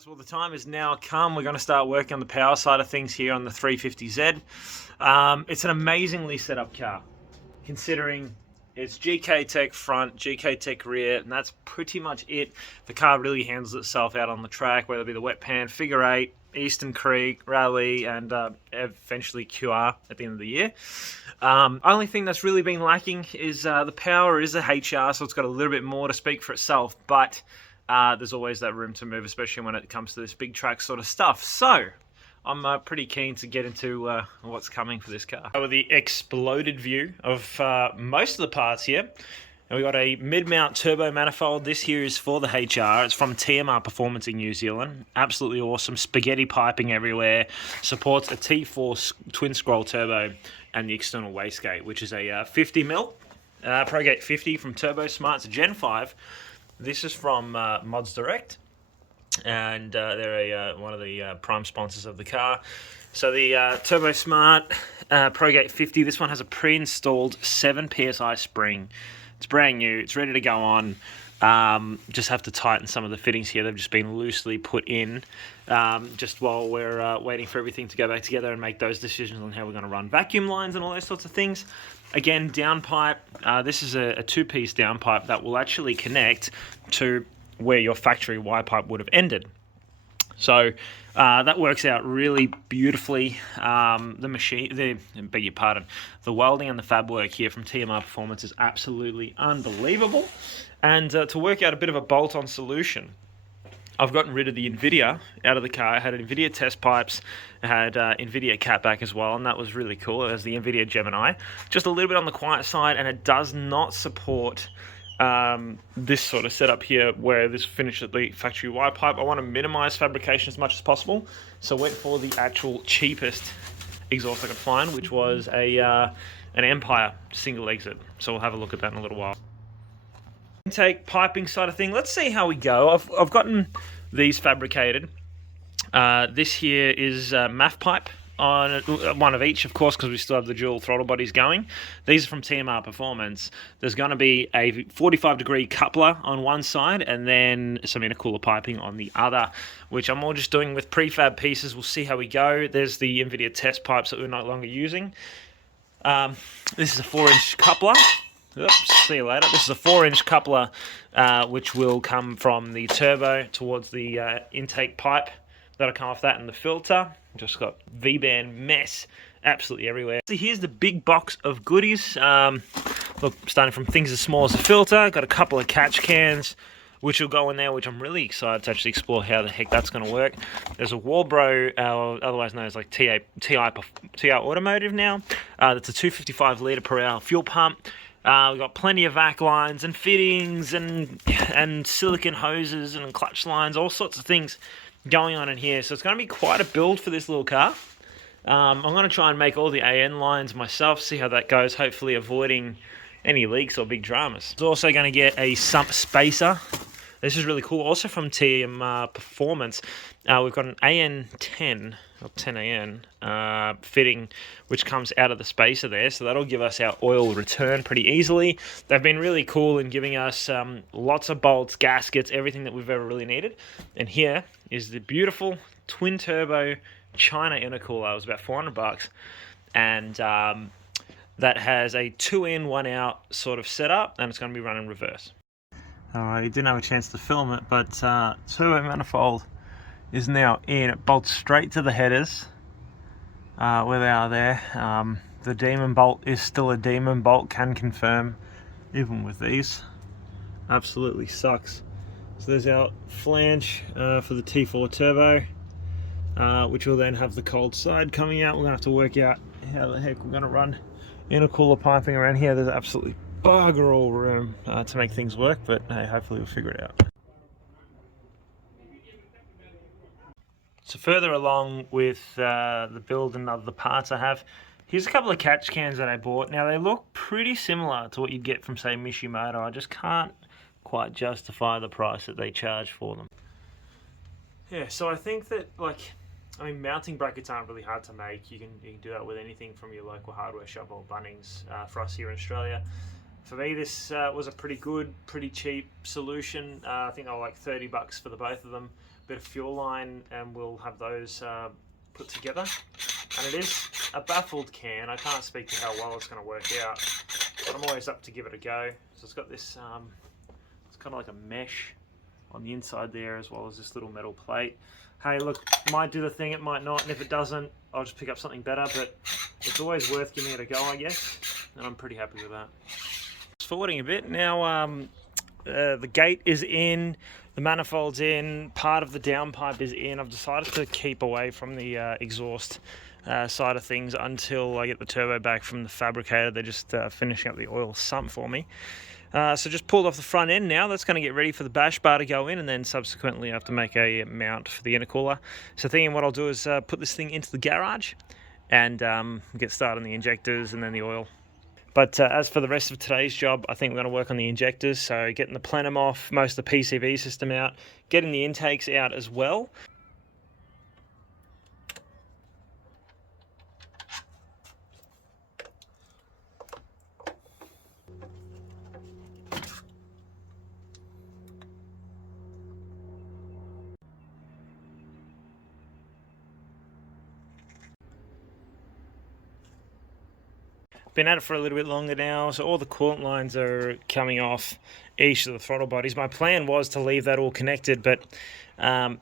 Guys, well, the time has now come. We're going to start working on the power side of things here on the 350Z. It's an amazingly set up car, considering it's GK Tech front, GK Tech rear, and that's pretty much it. The car really handles itself out on the track, whether it be the wet pan, figure eight, Eastern Creek, Rally, and eventually QR at the end of the year. Only thing that's really been lacking is the power. It is a HR, so it's got a little bit more to speak for itself, but there's always that room to move, especially when it comes to this big track sort of stuff. So I'm pretty keen to get into what's coming for this car. With the exploded view of most of the parts here. And we've got a mid-mount turbo manifold. This here is for the HR. It's from TMR Performance in New Zealand. Absolutely awesome. Spaghetti piping everywhere. Supports a T4 twin scroll turbo and the external wastegate, which is a 50mm ProGate 50 from Turbo Smart. It's a Gen 5. This is from Mods Direct, and they're one of the prime sponsors of the car. So the Turbo Smart ProGate 50, this one has a pre-installed 7 PSI spring. It's brand new, it's ready to go on. Just have to tighten some of the fittings here. They've just been loosely put in just while we're waiting for everything to go back together and make those decisions on how we're going to run vacuum lines and all those sorts of things. Again, downpipe. This is a two-piece downpipe that will actually connect to where your factory Y pipe would have ended. So that works out really beautifully. The welding and the fab work here from TMR Performance is absolutely unbelievable. And to work out a bit of a bolt-on solution, I've gotten rid of the NVIDIA out of the car. I had NVIDIA test pipes, I had NVIDIA catback as well, and that was really cool. It has the NVIDIA Gemini. Just a little bit on the quiet side, and it does not support this sort of setup here where this finished at the factory Y pipe. I want to minimize fabrication as much as possible, so I went for the actual cheapest exhaust I could find, which was an Empire single exit. So we'll have a look at that in a little while. Intake piping side of thing, let's see how we go. I've gotten these fabricated. This here is MAF pipe on one of each, of course, because we still have the dual throttle bodies going. These are from TMR Performance. There's going to be a 45-degree coupler on one side and then some intercooler piping on the other, which I'm all just doing with prefab pieces. We'll see how we go. There's the NVIDIA test pipes that we're no longer using. This is a 4-inch coupler. Oops, see you later. This is a 4-inch coupler, which will come from the turbo towards the intake pipe. That'll come off that and the filter. Just got V-band mess absolutely everywhere. So here's the big box of goodies. Look, starting from things as small as a filter. Got a couple of catch cans, which will go in there, which I'm really excited to actually explore how the heck that's going to work. There's a Walbro, otherwise known as like TI Automotive now. That's a 255 litre per hour fuel pump. We've got plenty of vac lines and fittings and silicon hoses and clutch lines, all sorts of things going on in here. So it's going to be quite a build for this little car. I'm going to try and make all the AN lines myself, see how that goes, hopefully avoiding any leaks or big dramas. It's also going to get a sump spacer. This is really cool. Also from TMR Performance, we've got an AN10, or 10AN, fitting, which comes out of the spacer there. So that'll give us our oil return pretty easily. They've been really cool in giving us lots of bolts, gaskets, everything that we've ever really needed. And here is the beautiful twin turbo China intercooler. It was about $400, and that has a 2-in, 1-out sort of setup, and it's going to be running reverse. I didn't have a chance to film it, but turbo manifold is now in. It bolts straight to the headers where they are there. The demon bolt is still a demon bolt, can confirm, even with these. Absolutely sucks. So there's our flange for the T4 turbo, which will then have the cold side coming out. We're going to have to work out how the heck we're going to run intercooler piping around here. There's absolutely bugger all room to make things work, but hey, hopefully we'll figure it out. So further along with the build and other parts I have, here's a couple of catch cans that I bought. Now they look pretty similar to what you'd get from, say, Mishimoto. I just can't quite justify the price that they charge for them. Yeah, so I think that, mounting brackets aren't really hard to make. You can do that with anything from your local hardware shop or Bunnings for us here in Australia. For me, this was a pretty good, pretty cheap solution. I think I like $30 for the both of them. Bit of fuel line, and we'll have those put together. And it is a Baffled can. I can't speak to how well it's going to work out, but I'm always up to give it a go. So it's got this, it's kind of like a mesh on the inside there, as well as this little metal plate. Hey, look, it might do the thing, it might not, and if it doesn't, I'll just pick up something better, but it's always worth giving it a go, I guess, and I'm pretty happy with that. Just forwarding a bit, now the gate is in, the manifold's in, part of the downpipe is in. I've decided to keep away from the exhaust side of things until I get the turbo back from the fabricator. They're just finishing up the oil sump for me. So just pulled off the front end now. That's going to get ready for the bash bar to go in, and then subsequently I have to make a mount for the intercooler. So thinking what I'll do is put this thing into the garage and get started on the injectors and then the oil. But as for the rest of today's job, I think we're going to work on the injectors, so getting the plenum off, most of the PCV system out, getting the intakes out as well. Been at it for a little bit longer now, so all the coolant lines are coming off each of the throttle bodies. My plan was to leave that all connected, but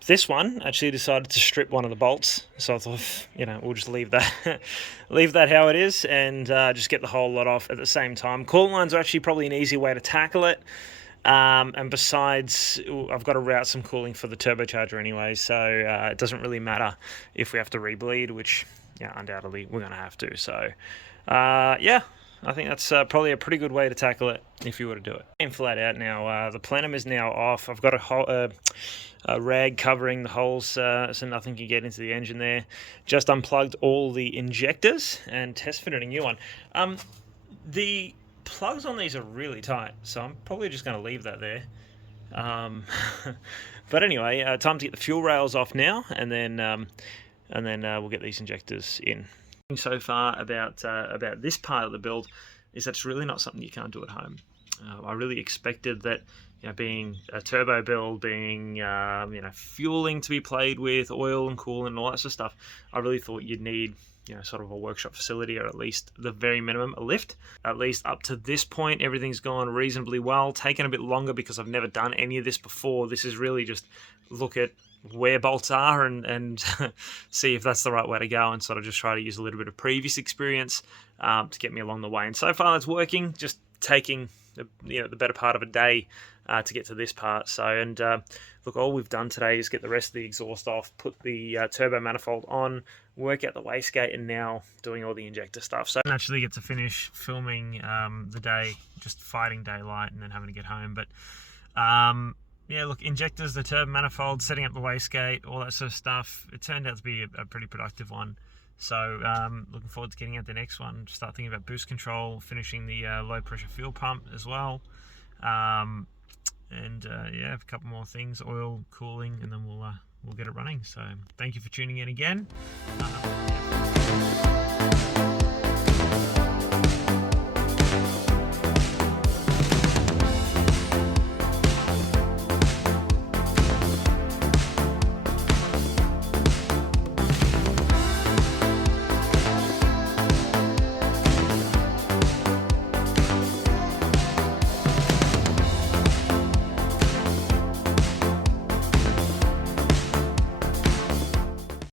this one actually decided to strip one of the bolts, so I thought, you know, we'll just leave that leave that how it is, and just get the whole lot off at the same time. Coolant lines are actually probably an easy way to tackle it, and besides, I've got to route some cooling for the turbocharger anyway, so it doesn't really matter if we have to rebleed, which, yeah, undoubtedly we're going to have to. So yeah, I think that's probably a pretty good way to tackle it if you were to do it. And flat out now, the plenum is now off. I've got a rag covering the holes so nothing can get into the engine there. Just unplugged all the injectors and test fitted a new one. The plugs on these are really tight, so I'm probably just going to leave that there. But anyway, time to get the fuel rails off now, and then we'll get these injectors in. So far about this part of the build is that it's really not something you can't do at home. I really expected that, you know, being a turbo build, being you know, fueling to be played with, oil and coolant and all that sort of stuff, I really thought you'd need, you know, sort of a workshop facility, or at least the very minimum a lift. At least up to this point, everything's gone reasonably well. Taken a bit longer because I've never done any of this before. This is really just look at where bolts are and see if that's the right way to go, and sort of just try to use a little bit of previous experience to get me along the way. And so far that's working, just taking the better part of a day to get to this part. So, and look, all we've done today is get the rest of the exhaust off, put the turbo manifold on, work out the wastegate, and now doing all the injector stuff. So I actually get to finish filming the day, just fighting daylight and then having to get home. But yeah, look, injectors, the turbo manifold, setting up the wastegate, all that sort of stuff. It turned out to be a pretty productive one. So looking forward to getting out the next one. Start thinking about boost control, finishing the low pressure fuel pump as well. And yeah, a couple more things, oil, cooling, and then we'll get it running. So thank you for tuning in again.